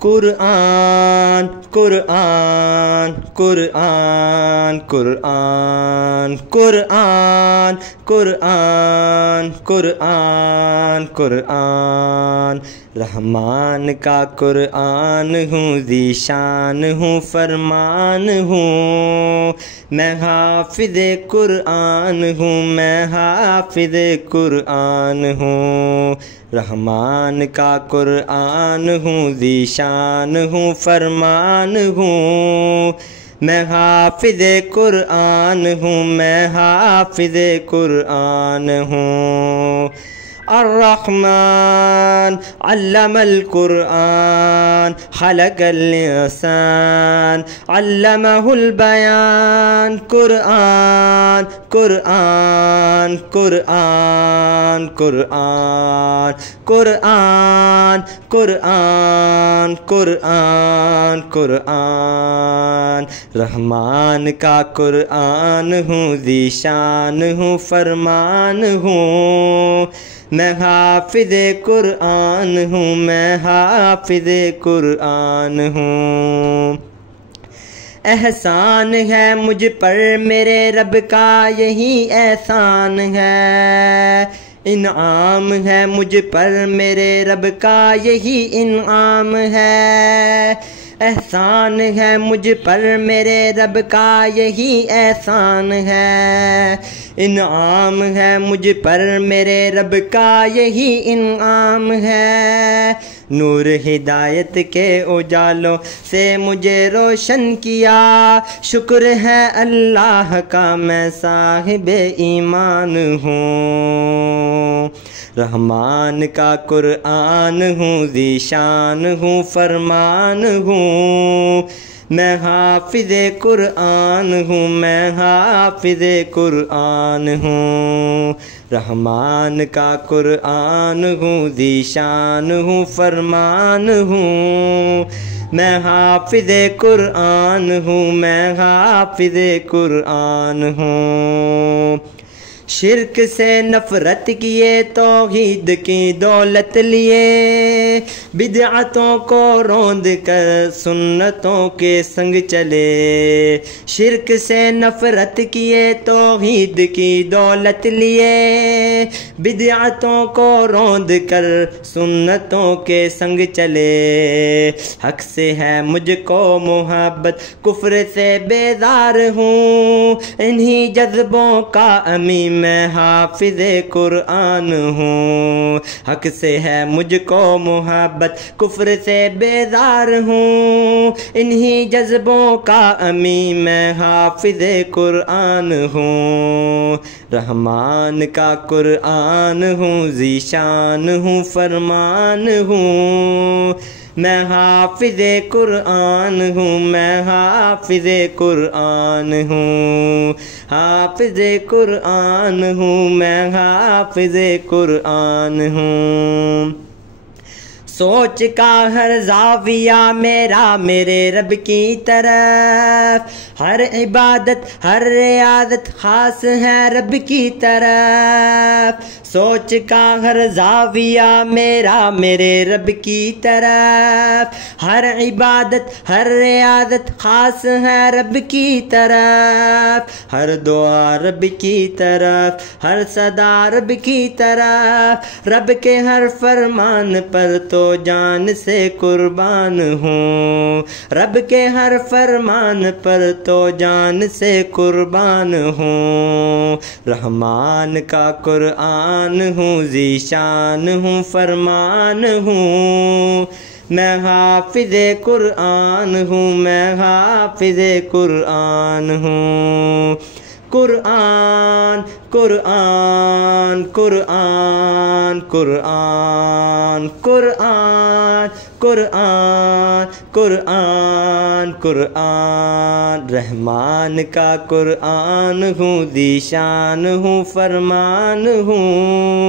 कुरआन कुरआन कुरआन कुरआन कुरआन कुरआन कुरआन कुरआन रहमान का कुरआन हूँ, ज़ीशान हूँ, फरमान हूँ। मैं हाफिज़े कुरआन हूँ, मैं हाफिज़े कुरआन हूँ। रहमान का कुरआन हूँ, ज़ीशान हूँ, फरमान हूँ। मैं हाफिज़े कुरआन हूँ, मैं हाफिज़े कुरआन हूँ। अर्रहमान अल्लमल कुरआन खलकल इंसान अल्लमहुल बयान। कुरआन कुरआन कुरआन कुरआन कुरआन कुरआन कुरआन कुरआन रहमान का कुरआन हूँ, ज़ीशान हूँ, फरमान हूँ। मैं हाफिज़े कुरआन हूँ, मैं हाफिज़े कुरआन हूँ। एहसान है मुझ पर मेरे रब का, यही एहसान है। इनाम है मुझ पर मेरे रब का, यही इनाम है। एहसान है मुझ पर मेरे रब का, यही एहसान है। इनाम है मुझ पर मेरे रब का, यही इनाम है। नूर हिदायत के उजालों से मुझे रोशन किया, शुक्र है अल्लाह का मैं साहिबे ईमान हूँ। रहमान का कुरआन हूँ, ज़ीशान हूँ, फरमान हूँ। मैं हाफिज़े कुरआन हूँ, मैं हाफिज़े कुरआन हूँ। रहमान का कुरआन हूँ, ज़ीशान हूँ, फरमान हूँ। मैं हाफिज़े कुरआन हूँ, मैं हाफिज़े कुरआन हूँ। शिरक से नफ़रत किए, तौहीद की दौलत लिए, बिदअतों को रोंद कर सुन्नतों के संग चले। शिरक से नफ़रत किए, तौहीद की दौलत लिए, बिदअतों को रोंद कर सुन्नतों के संग चले। हक से है मुझको मोहब्बत, कुफ्र से बेजार हूँ। इन्हीं जज्बों का अमीन मैं हाफिज़े कुरआन हूँ। हक से है मुझको मोहब्बत, कुफ्र से बेजार हूँ। इन्हीं जज्बों का अमी मैं हाफिज़े कुरआन हूँ। रहमान का कुरआन हूँ, ज़ीशान हूँ, फरमान हूँ। मैं हाफिज़े कुरआन हूँ, मैं हाफिज़े कुरआन हूँ। हाफिज़े कुरआन हूँ, मैं हाफिज़े कुरआन हूँ। सोच का हर ज़ाविया मेरा मेरे रब की तरफ, हर इबादत हर रियादत खास है रब की तरफ। सोच का हर ज़ाविया मेरा मेरे रब की तरफ, हर इबादत हर रियादत खास है रब की तरफ। हर दुआ रब की तरफ, हर सदा रब की तरफ। रब के हर फरमान पर तो जान से कुर्बान हूँ। रब के हर फरमान पर तो जान से कुर्बान हूँ। रहमान का कुरआन हूँ, ज़ीशान हूँ, फरमान हूँ। मैं हाफिज़े कुरआन हूँ, मैं हाफिज़े कुरआन हूँ। कुरआन कुरआन कुरआन कुरआन कुरआन कुरआन कुरआन कुरआन रहमान का कुरआन हूँ, ज़ीशान हूँ, फरमान हूँ।